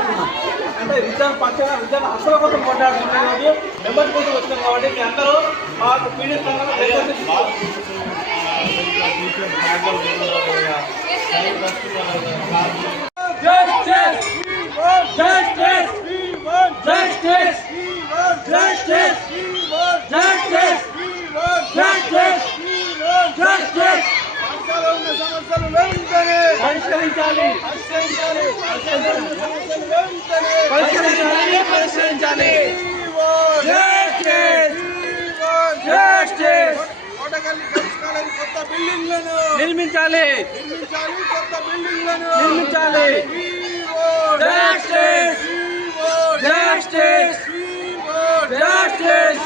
కొట్టాడుతున్నాం అంటే విద్యార్థి పక్షంగా విద్యార్థి హక్కుల కోసం కొట్టాడుతున్నాం కాబట్టి మెంబర్స్ కోసం వచ్చినాం కాబట్టి మీ అందరూ మాకు పీడిఎఫ్ పరిష్కరించాలి పరిష్కరించాలి. పరిష్కరించాలి కోటగల్లి కలుసుకోవాలని కొత్త బిల్డింగ్లను నిర్మించాలి నిర్మించాలి కొత్త బిల్డింగ్లను నిర్మించాలి Justice! Justice! Justice!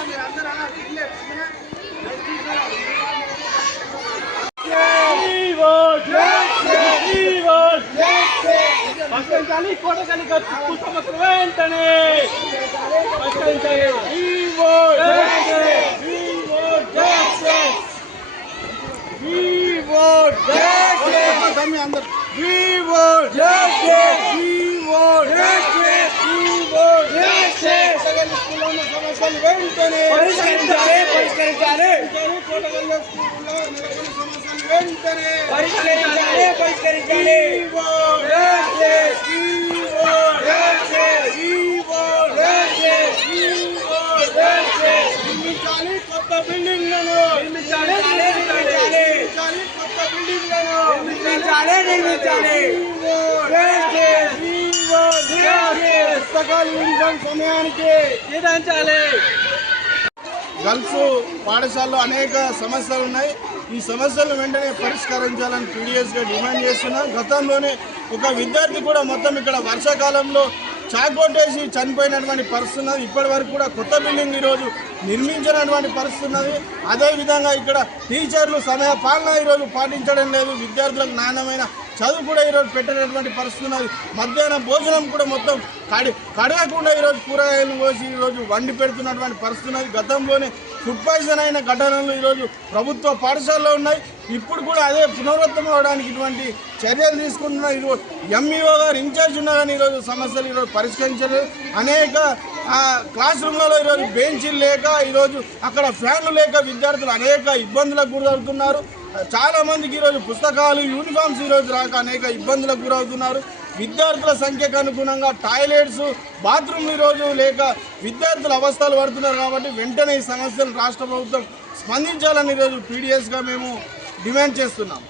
పరిష్కరించాలి కోటకల్లి ఖర్చు సమస్యలు వెంటనే తమ్మి అందరు కోటగల్లి స్కూల్లో ఉన్న సమస్యలు వెంటనే పరిష్కరించాలి పరిష్కరించాలి కోటగల్లి స్కూల్లో నెలకొన్న సమస్యలు వెంటనే పరిష్కరించాలి పరిష్కరించాలి నిర్మించాలి కొత్త బిల్డింగ్లను నిర్మించాలి నిర్మించాలి నిర్మించాలి కొత్త బిల్డింగ్లను నిర్మించాలి నిర్మించాలి. పుస్తకాలు యూనిఫామ్ సమయానికి నిర్మించాలి పాఠశాలలో అనేక సమస్యలు ఉన్నాయి. ఈ సమస్యలను వెంటనే పరిష్కరించాలని పీడిఎస్గా డిమాండ్ చేస్తున్నాం. గతంలోనే ఒక విద్యార్థి కూడా మొత్తం ఇక్కడ వర్షాకాలంలో చాకొట్టేసి చనిపోయినటువంటి పరిస్థితి ఉన్నది. ఇప్పటి వరకు కూడా కొత్త బిల్డింగ్ ఈరోజు నిర్మించినటువంటి పరిస్థితి ఉన్నది. అదేవిధంగా ఇక్కడ టీచర్లు సమయ పాలన ఈరోజు పాటించడం లేదు. విద్యార్థులకు నాణ్యమైన చదువు కూడా ఈరోజు పెట్టినటువంటి పరిస్థితి ఉన్నది. మధ్యాహ్నం భోజనం కూడా మొత్తం కడి కడగకుండా ఈరోజు కూరగాయలు కోసి ఈరోజు వండి పెడుతున్నటువంటి పరిస్థితి ఉన్నది. గతంలోనే ఫుడ్ పాయిజన్ అయిన ఘటనలు ఈరోజు ప్రభుత్వ పాఠశాలలో ఉన్నాయి. ఇప్పుడు కూడా అదే పునరావృతం అవడానికి ఇటువంటి చర్యలు తీసుకుంటున్న ఈరోజు ఎంఈఓ గారు ఇన్ఛార్జ్ ఉన్నా కానీ ఈరోజు సమస్యలు ఈరోజు పరిష్కరించలేదు. అనేక క్లాస్ రూమ్లలో ఈరోజు బెంచీలు లేక ఈరోజు అక్కడ ఫ్యాన్లు లేక విద్యార్థులు అనేక ఇబ్బందులకు గురవుతున్నారు చాలా మందికి ఈరోజు పుస్తకాలు యూనిఫామ్స్ ఈరోజు రాక అనేక ఇబ్బందులకు గురవుతున్నారు. విద్యార్థుల సంఖ్యకు అనుగుణంగా టాయిలెట్స్ బాత్రూమ్లు ఈరోజు లేక విద్యార్థులు అవస్థలు పడుతున్నారు కాబట్టి వెంటనే ఈ సమస్యను రాష్ట్ర ప్రభుత్వం స్పందించాలని ఈరోజు పీడిఎస్గా మేము డిమాండ్ చేస్తున్నాం.